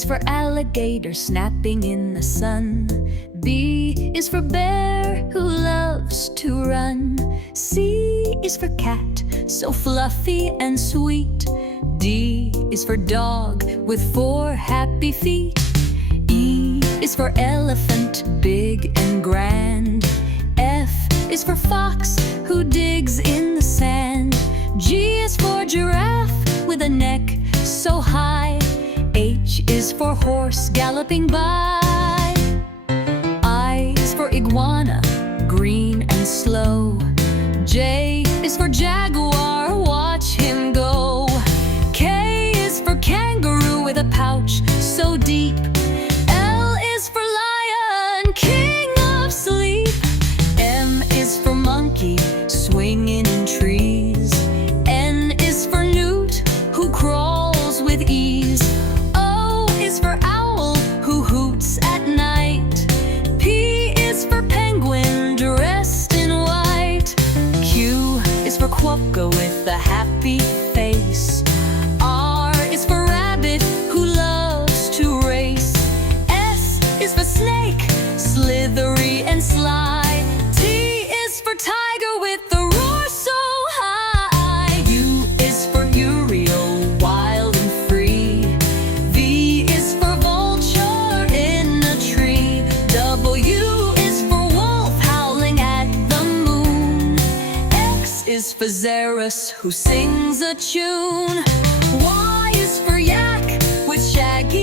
is for alligator snapping in the sun. B is for bear who loves to run. C is for cat, so fluffy and sweet. D is for dog with 4 happy feet. E is for elephant, big and grand. F is for fox who digs in the sand. G is for giraffe with a neck so high. H is for horse galloping by. I is for iguana, green and slow. J is for jaguar, watch him go. K is for kangaroo with a pouch so deep. L is for lion, king of sleep. M is for monkey, swinging in trees. N is for newt, who crawls with ease. O is for owl, who hoots at night. P is for penguin, dressed in white. Q is for quokka with a happy face. R is for rabbit, who loves to race. S is for snake, slithery and sly. T is for tiger with the roar so high. U is for Uriel, wild and free. V is for vulture in a tree. W is for wolf howling at the moon. X is for Xerus, who sings a tune. Y is for yak with shaggy